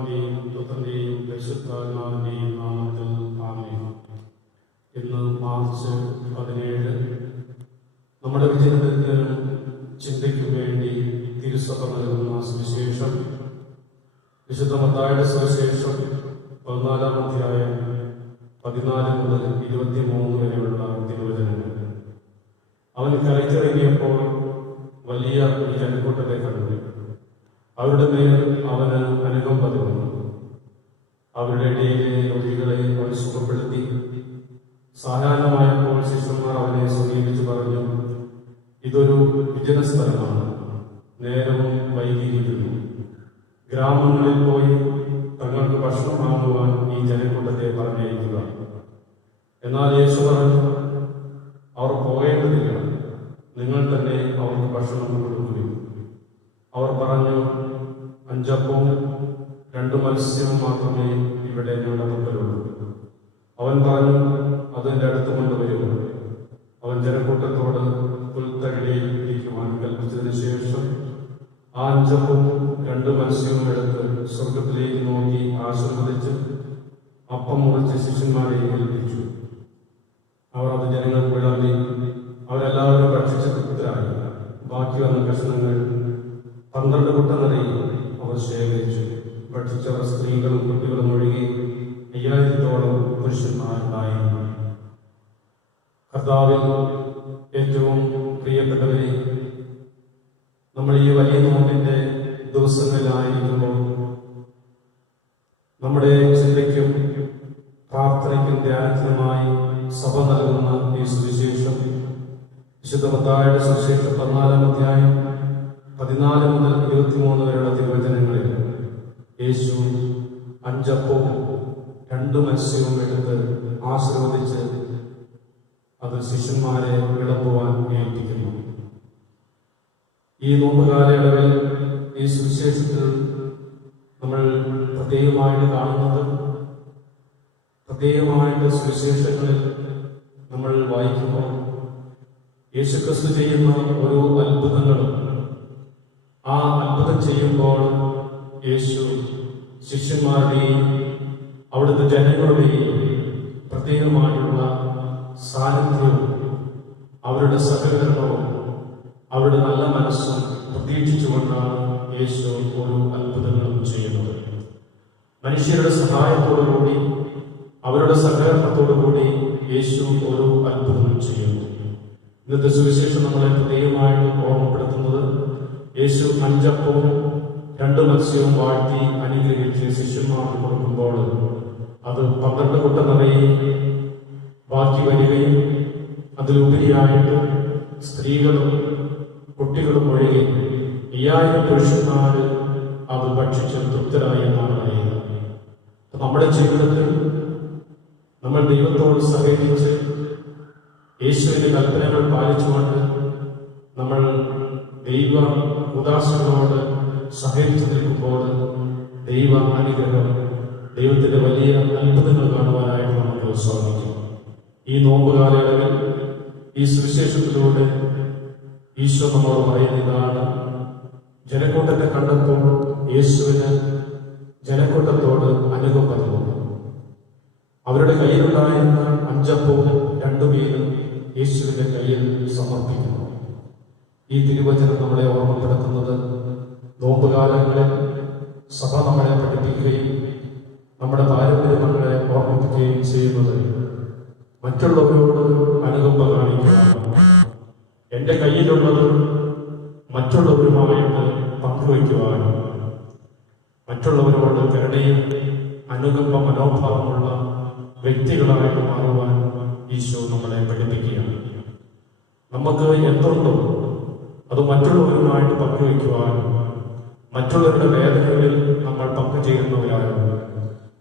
പരിശുദ്ധാത്മാവിന്റെയും നാമത്തിൽ ആമേൻ. ഇന്ന് മാർച്ച് പതിനേഴ് നമ്മുടെ വിജയത്തിനും ചിന്തയ്ക്കും വേണ്ടി തിരുസഭ നൽകുന്ന സുവിശേഷം വിശുദ്ധ മത്തായുടെ സുവിശേഷം പതിനാലാം അധ്യായം പതിനാല് മുതൽ ഇരുപത്തിമൂന്ന് വരെയുള്ള തിരുവചനങ്ങൾ. അവൻ കരയ്ക്കിറങ്ങിയപ്പോൾ വലിയ ഒരു ജനക്കൂട്ടത്തെ കണ്ടു. അവരുടെ മേൽ അവന് അവരുടെ ഇടയിലെ രോഗികളെ അവർ സുഖപ്പെടുത്തി. സാധാരണമായപ്പോൾ ശിഷ്യന്മാർ അവനെ സമീപിച്ച് പറഞ്ഞു ഇതൊരു വിജന സ്ഥലമാണ്. നേരവും വൈകിയിരിക്കുന്നു. ഗ്രാമങ്ങളിൽ പോയി തങ്ങൾക്ക് ഭക്ഷണം വാങ്ങുവാൻ ഈ ജനക്കൂട്ടത്തെ പറഞ്ഞയക്കുക. എന്നാൽ യേശു പറഞ്ഞു അവർ പോകേണ്ടതില്ല. നിങ്ങൾ തന്നെ അവർക്ക് ഭക്ഷണം കൊടുക്കുകയും. അവർ പറഞ്ഞു അഞ്ചപ്പവും രണ്ടു മത്സ്യം മാത്രമേ ഇവിടെ ഞങ്ങളുടെ പക്കലുള്ളൂ അവൻ പറഞ്ഞു അത് എന്റെ അടുത്ത് കൊണ്ടുവരും അവൻ ജനക്കൂട്ടത്തോട് പുൽത്തകിടയിൽ ഇരിക്കുവാൻ കൽപ്പിച്ചതിന് ശേഷം ആ അഞ്ചപ്പും രണ്ട് മത്സ്യവും എടുത്ത് സ്വർഗത്തിലേക്ക് നോക്കി ആശീർവദിച്ച് അപ്പം മുറിച്ച് ശിഷ്യന്മാരെ ഏൽപ്പിച്ചു. അവർ അത് ജനങ്ങൾക്ക് വിളമ്പി അവരെല്ലാവരും ഭക്ഷിച്ച തൃപ്തരായി ബാക്കി വന്ന കഷ്ണങ്ങൾ പന്ത്രണ്ട് കുട്ട നിറയെ അവർ ശേഖരിച്ചു ഭക്ഷിച്ചവർ സ്ത്രീകളും കുട്ടികളും ഒഴുകി അയ്യായിരത്തോളം പുരുഷന്മാരുണ്ടായിരുന്നു കർത്താവിൽ ഏറ്റവും പ്രിയപ്പെട്ടവരെ നമ്മൾ ഈ വലിയ നോമ്പിന്റെ ദിവസങ്ങളിലായിരിക്കുമ്പോൾ നമ്മുടെ ചിന്തയ്ക്കും പ്രാർത്ഥനയ്ക്കും ധ്യാനത്തിനുമായി സഭ നൽകുന്ന ഈ സുവിശേഷം വിശുദ്ധ മത്തായുടെ സുവിശേഷം പതിനാലാം അധ്യായം പതിനാല് മുതൽ ഇരുപത്തിമൂന്ന് വരെയുള്ള തിരുവചനങ്ങളിൽ യേശു അഞ്ചപ്പവും രണ്ട് മത്സ്യവും എടുത്ത് ആശീർവദിച്ച് അത് ശിഷ്യന്മാരെ വിളമ്പുവാൻ ഏൽപ്പിക്കുന്നു. ഈ നോമ്പ് കാലയളവിൽ ഈ സുവിശേഷത്തിൽ നമ്മൾ പ്രത്യേകമായിട്ട് കാണുന്നത് പ്രത്യേകമായിട്ട് സുവിശേഷങ്ങളിൽ നമ്മൾ വായിക്കുമ്പോൾ യേശുക്രിസ്തു ചെയ്യുന്ന ഓരോ അത്ഭുതങ്ങളും ആ അത്ഭുതം ചെയ്യുമ്പോൾ യേശു ശിഷ്യന്മാരുടെയും അവിടുത്തെ ജനങ്ങളുടെയും പ്രത്യേകമായിട്ടുള്ള സാന്നിധ്യവും അവരുടെ സഹകരണവും അവരുടെ നല്ല മനസ്സും പ്രതീക്ഷിച്ചുകൊണ്ടാണ് യേശു ഓരോ അത്ഭുതങ്ങളും ചെയ്യുന്നത്. മനുഷ്യരുടെ സഹായത്തോടുകൂടി അവരുടെ സഹകരണത്തോടുകൂടി യേശു ഓരോ അത്ഭുതങ്ങളും ചെയ്യുന്നു. ഇന്നത്തെ സുവിശേഷം നമ്മളെ പ്രത്യേകമായിട്ട് ഓർമ്മപ്പെടുത്തുന്നത് യേശു അഞ്ചപ്പവും രണ്ട് മത്സ്യവും വാഴ്ത്തി അനുഗ്രഹിച്ച് ശിഷ്യന്മാർക്ക് കൊടുക്കുമ്പോൾ അത് പന്ത്രണ്ട് കൊട്ട നിറയുകയും ബാക്കി വരികയും അതിലുപരിയായിട്ട് സ്ത്രീകളും കുട്ടികളും ഒഴികെ അയ്യായിരം പുരുഷന്മാർ അത് ഭക്ഷിച്ച് തൃപ്തരായി എന്നാണ് പറയുന്നത്. നമ്മുടെ ജീവിതത്തിൽ നമ്മൾ ദൈവത്തോട് സഹകരിച്ച് യേശുവിന്റെ കൽപ്പനകൾ പാലിച്ചുകൊണ്ട് നമ്മൾ ദൈവ ഉദാസനോട് സഹകരിച്ചു നിൽക്കുമ്പോൾ ദൈവ അനുഗ്രഹം ദൈവത്തിന്റെ വലിയ അത്ഭുതങ്ങൾ കാണുവാനായിട്ട് നമുക്ക് സാധിക്കും ഈ നോമ്പ് കാലയളവിൽ ഈ സുവിശേഷത്തിലൂടെ ഈശോ നമ്മോട് പറയുന്ന ഇതാണ്. ജനക്കൂട്ടത്തെ കണ്ടപ്പോൾ യേശുവിന് ജനക്കൂട്ടത്തോട് അനുകമ്പ തോന്നി അവരുടെ കയ്യിലുണ്ടായിരുന്ന അഞ്ചപ്പവും രണ്ടുപേരും യേശുവിന്റെ കയ്യിൽ സമർപ്പിക്കുന്നു. ഈ തിരുവചനം നമ്മളെ ഓർമ്മപ്പെടുത്തുന്നത്. നോമ്പുകാലങ്ങളിൽ സഭ നമ്മളെ പഠിപ്പിക്കുകയും മറ്റുള്ളവരോട് അനുകമ്പ കാണിക്കണം എന്റെ കയ്യിലുള്ളത് മറ്റുള്ളവരുമായിട്ട് പങ്കുവയ്ക്കുവാനും മറ്റുള്ളവരോട് കരുണയും അനുകമ്പ മനോഭാവമുള്ള വ്യക്തികളായിട്ട് മാറുവാൻ ഈശോ നമ്മളെ പഠിപ്പിക്കുകയാണ്. നമുക്ക് എന്തുണ്ടോ അത് മറ്റുള്ളവരുമായിട്ട് പങ്കുവയ്ക്കുവാനും മറ്റുള്ളവരുടെ വേദനകളിൽ നമ്മൾ പങ്കുചേരുന്നവരായും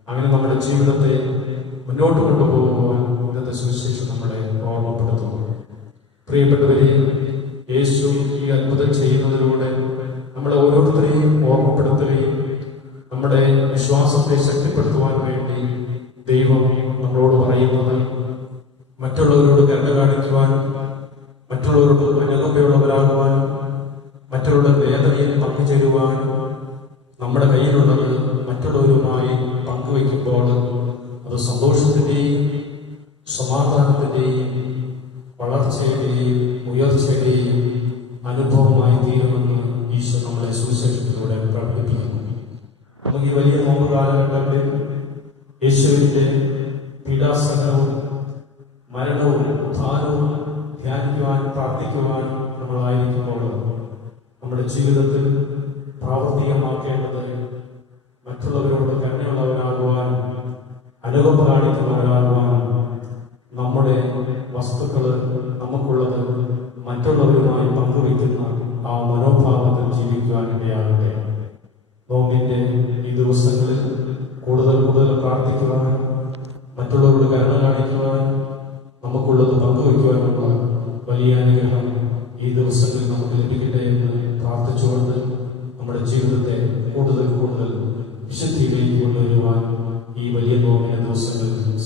അങ്ങനെ നമ്മുടെ ജീവിതത്തെ മുന്നോട്ട് കൊണ്ടുപോകുവാൻ പ്രിയപ്പെട്ടവരെ യേശു ഈ അത്ഭുതം ചെയ്യുന്നതിലൂടെ നമ്മളെ ഓരോരുത്തരെയും ഓർമ്മപ്പെടുത്തുകയും നമ്മുടെ വിശ്വാസത്തെ ശക്തിപ്പെടുത്തുവാൻ വേണ്ടി ദൈവം നമ്മളോട് പറയുന്നത് മറ്റുള്ളവരോട് കരുണ കാണിക്കുവാൻ മറ്റുള്ളവരോട് അനുകമ്പയുള്ളവരാകുവാൻ മറ്റുള്ളവരുടെ വേദനയിൽ പങ്കുചേരുവാൻ നമ്മുടെ കയ്യിലുള്ളത് മറ്റുള്ളവരുമായി പങ്കുവയ്ക്കുമ്പോൾ അത് സന്തോഷത്തിന്റെയും സമാധാനത്തിന്റെയും വളർച്ചയുടെയും ഉയർച്ചയുടെയും അനുഭവമായി തീരുമെന്ന് ഈശോ നമ്മളെ സുവിശേഷത്തിലൂടെ പ്രകടിപ്പിക്കുന്നു. നമുക്ക് ഈ വലിയ നോമ്പ് കാലഘട്ടത്തിൽ യേശുവിന്റെ പീഡാസനവും മരണവും ഉത്ഥാനവും ധ്യാനിക്കുവാൻ പ്രാർത്ഥിക്കുവാൻ നമ്മളായിരിക്കുമ്പോൾ നമ്മുടെ ജീവിതത്തിൽ പ്രാവർത്തികമാക്കേണ്ടത് മറ്റുള്ളവരോട് കരുണയുള്ളവരാകുവാൻ അനുഭവം കാണിക്കുന്നവരാകുവാൻ നമ്മുടെ വസ്തുക്കൾ നമുക്കുള്ളത് മറ്റുള്ളവരുമായി പങ്കുവയ്ക്കുന്ന ആ മനോഭാവത്തിൽ ജീവിക്കുവാൻ ഇടയാകട്ടെ. നോമ്പിന്റെ ഈ ദിവസങ്ങളിൽ കൂടുതൽ കൂടുതൽ പ്രാർത്ഥിക്കുവാനും മറ്റുള്ളവരോട് കരുണ കാണിക്കുവാനും നമുക്കുള്ളത് പങ്കുവയ്ക്കുവാനുള്ള വലിയ അനുഗ്രഹം ഈ ദിവസങ്ങളിൽ നമുക്ക് ലഭിക്കട്ടെ എന്ന് പ്രാർത്ഥിച്ചുകൊണ്ട് നമ്മുടെ ജീവിതത്തെ കൂടുതൽ കൂടുതൽ വിശുദ്ധിയിലേക്ക് കൊണ്ടുവരുവാൻ ഈ വലിയ നോമ്പിന്റെ ദിവസങ്ങളിൽ